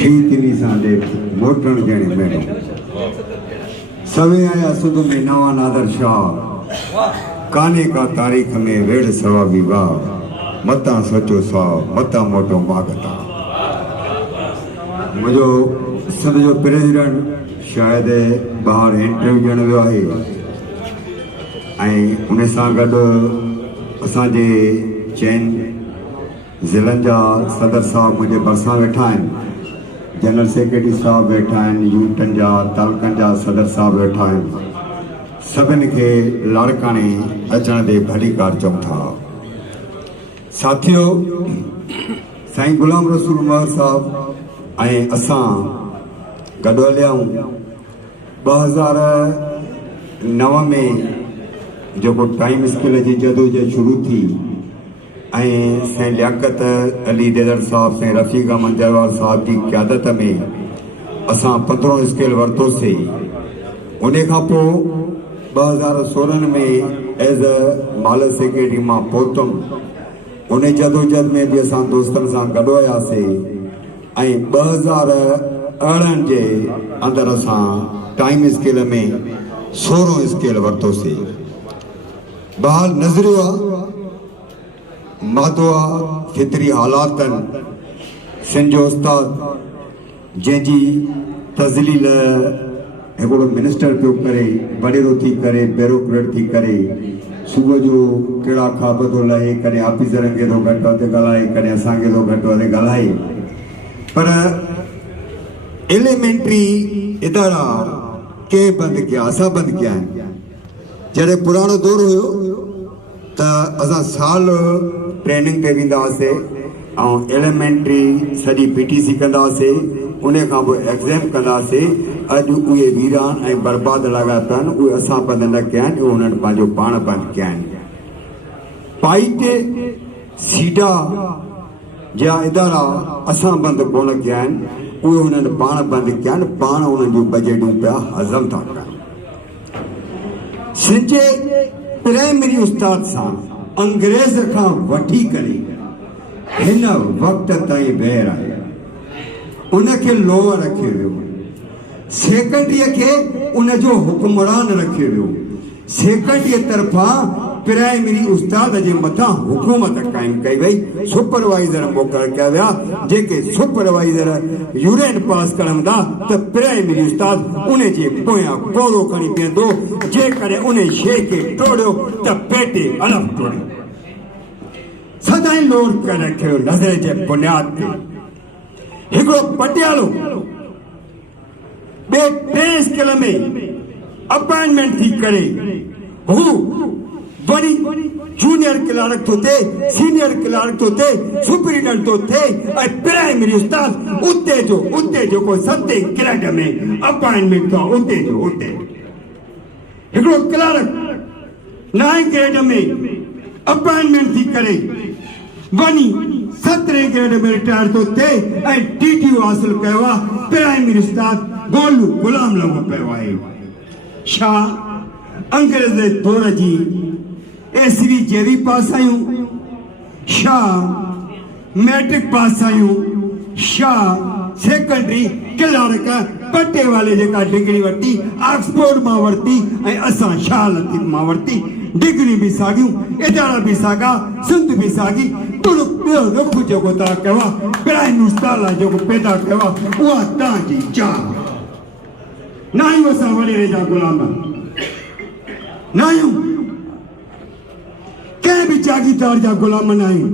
ठीक साडे मोटन जणे मैडम सवे आया सुध में नवा नादर शाह काने का तारीख में वेड़ सवा विवाह मता सोचो सा मता मोटो मागता मुझो सद जो प्रेसिडेंट शायद बाहर इंटरव्यू ॾियण वियो आहे ऐं उन सां गॾु असांजे चइनि ज़िलनि जा सदर साहब मुंहिंजे भरिसां वेठा आहिनि जनरल सेक्रेटरी साहब वेठा आहिनि यूनिटनि जा तालुकनि जा सदर साहब वेठा आहिनि सभिनी खे लाड़काणे अचण ते भलीकार चऊं था साथियो साईं गुलाम रसूल उमर साहब ऐं असां गॾु हलिया आहियूं 2009 में जेको टाइम स्किल जी जदोजहद शुरू थी ऐं साईं लियाकत अली डेदर साहब साईं रफ़ीक अहमद जरवार साहब जी क़यादत में असां 15 स्केल वरितोसीं उन खां पोइ 2016 में एज़ अ माल सेक्रेटरी मां पहुतुमि उन जदोजहद में बि असां दोस्तनि सां गॾु हुयासीं ऐं 2018 जे अंदरि असां टाइम स्केल में 16 स्केल वरितोसीं बहाल नज़रियो आहे मातो आहे फितरी हालातनि सिंध जो उस्ताद जंहिंजी तज़लील हिकिड़ो मिनिस्टर पियो करे वॾेरो थी करे ब्यूरोक्रेट थी करे सुबुह जो कहिड़ा खाब थो लहे कॾहिं ऑफिसरनि खे थो घटि वधि ॻाल्हाए कॾहिं असांखे थो घटि वधि ॻाल्हाए पर एलिमेंट्री इदारा के बंदि कया असां बंदि कया आहिनि जॾहिं पुराणो दौर हुयो त असां साल ट्रेनिंग ते वेंदा हुआसीं ऐं एलिमेंट्री सॼी PTC कंदा हुआसीं उन खां पोइ एग्ज़ाम कंदा हुआसीं अॼु उहे वीरान ऐं बर्बाद लॻा पिया आहिनि उहे असां बंदि न कया आहिनि उहे हुननि पंहिंजो पाण बंदि कया आहिनि पाइट सीडा जा इदारा असां बंदि कोन कया आहिनि उहे हुननि पाण बंदि कया आहिनि पाण उन्हनि जूं बजटूं पिया हज़म था कनि सिंजे प्राइमरी उस्ताद सां अंग्रेज़ खां वठी करे हिन वक़्त ताईं ॿाहिरि आहे उनखे लोअ रखियो वियो सेक्रेटरीअ खे उनजो हुकुमरान रखियो वियो सेक्रेटरीअ तरफ़ां प्राइमरी उस्ताद जे मथां हुकूमत क़ाइमु कई वई सुपरवाइज़र मुक़ररु कया विया जेके सुपरवाइज़र यूरेट पास करण था त प्राइमरी उस्ताद उन जे पोयां कोड़ो खणी बीहंदो जेकॾहिं उन शइ खे टोड़ियो त पेटे अलॻि टोड़ियो सदाईं लोर करे रखियो नज़र जे बुनियाद ते हिकिड़ो पटियालो ॿिए 3 स्केल में अपॉइंटमेंट थी करे हू वरी जूनियर क्लार्क तो थे सीनियर क्लार्क तो थे सुपरिटेंडेंट तो थे ऐं प्राइमरी उस्ताद उते जो को 7 ग्रेड में अपॉइंटमेंट था उते हिकिड़ो क्लार्क 9 ग्रेड में अपॉइंटमेंट थी करे वनी 17 ग्रेड में रिटायर तो थे ऐं TTO हासिल कयो आहे प्राइमरी उस्ताद गोलू गुलाम लॻो पियो आहे छा अंग्रेज़ दौर जी एसवी जेवी पास आहियूं छा मैट्रिक पास आहियूं छा सेकेंडरी क्लार्क पटे वाले जेका डिग्री वरिती ऑक्सफोर्ड मां वरिती ऐं असां छा लतीफ़ मां वरिती डिग्री बि साॻियूं इदारा बि साॻा सिंध बि साॻी तुर ॿियो रुख जेको तव्हां कयो आहे प्राइम उस्ताद जेको पैदा कयो आहे उहा तव्हांजी चाह न आहियूं असां वॾेरे जा गुलाम न आहियूं कंहिं बि जागीरदार जा गुलाम न आहियूं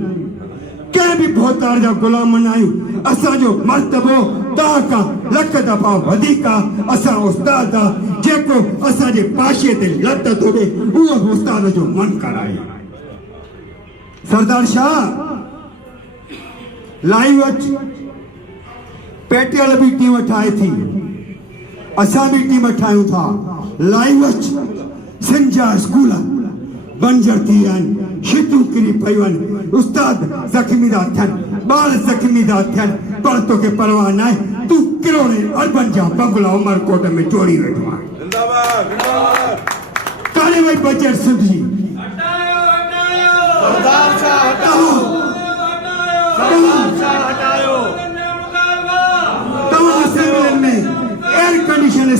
कंहिं बि भोतार जा गुलाम न आहियूं असांजो मर्तबो तव्हां खां लख दफ़ा वधीक आहे असां उस्ताद आहे जेको असांजे पाशे ते लत थो ॾे उहो उस्ताद जो मन कराए सरदार शाह लाइव अच पेटियल बि टीम ठाहे थी असां बि टीम ठाहियूं था लाइव अच सिंध जा स्कूल बंजर थी विया आहिनि शितूं किरी पयूं आहिनि उस्ताद ज़ख़्मी था थियनि ॿार ज़ख़्मी था थियनि पर तोखे परवाह न आहे तूं किरोड़े अरबन जा बंगला उमरकोट में चोरी वेठो आहे काॾे वई बजट सिंध जी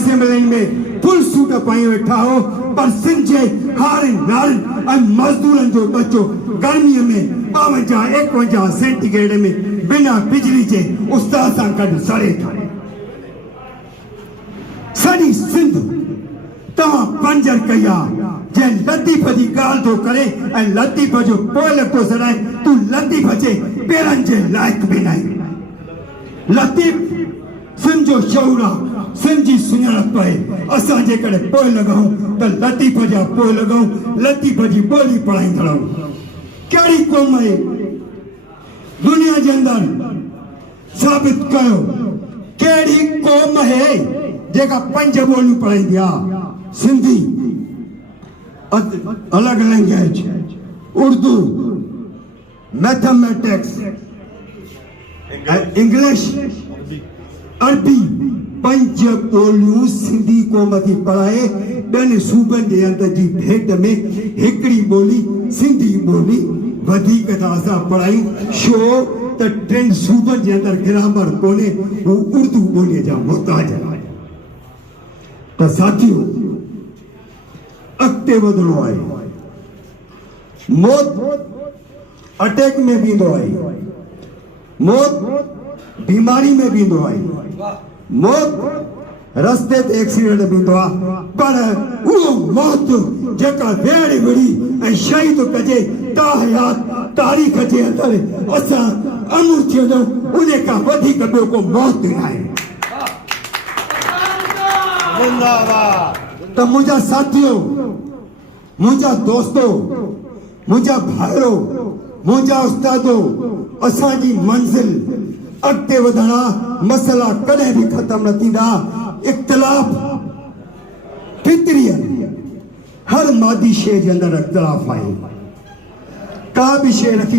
असेंबली में फुल सूट पाई वेठा हो पर सिंध जे हारे नारन ऐं मजदूरनि जो बचो गर्मीअ में 52-51 सेंटीग्रेड में बिना बिजली जे उस्ताद सां गॾु सड़े थो। सॼी सिंध तव्हां पंजर कई आहे। जंहिं लतीफ़ जी ॻाल्हि थो करे ऐं लतीफ़ जो पोइ लॻो सड़ाए, तूं लतीफ़ जे पेरनि जे लाइक़ बि न आहीं। लतीफ़ सिंध जो शौर आहे, सिंध जी सुञाणप आहे। असां जेकॾहिं पोइ लॻूं त लतीफ़ जा पोइ लॻूं, लतीफ़ जी ॿोली पढ़ाईंदा रहूं। कहिड़ी क़ौम आहे दुनिया जे अंदरि साबित कयो, कहिड़ी क़ौम आहे जेका 5 ॿोलियूं पढ़ाईंदी आहे? सिंधी, अलग लैंग्वेज, उर्दू, मैथमेटिक्स, इंग्लिश, अरबी, 5 ॿोलियूं सिंधी क़ौम थी पढ़ाए। ॿियनि सूबनि जे अंदरि जी भेट में हिकिड़ी ॿोली सिंधी ॿोली वधीक था असां पढ़ायूं। छो त 3 सूबनि जे अंदरि ग्रामर कोन्हे, हू उर्दू ॿोलीअ जा मुहताज आहिनि। त साथियो, अॻिते वधणो आहे। मौत अटैक में भी ईंदो आहे, मौत बीमारी में भी ईंदो आहे, मौत रस्ते ते एक्सीडेंट में ईंदो आहे। पर उहो मौत जेका वेड़ विड़ी ऐं शहीद कजे ताहयात तारीख़ जे अंदरि असां अमर थी वञूं, उन खां वधीक ॿियो को मौत न आहे। त मुंहिंजा साथियो, मुंहिंजा दोस्तो, मुंहिंजा भाइरो, मुंहिंजा उस्तादो, असांजी मंज़िल अॻिते वधणा मसला कॾहिं बि ख़तम न थींदा। इख़्तिलाफ़ फितरी आहे, हर मादी शइ जे अंदरि इख़्तिलाफ़ आहे। का बि शइ रखी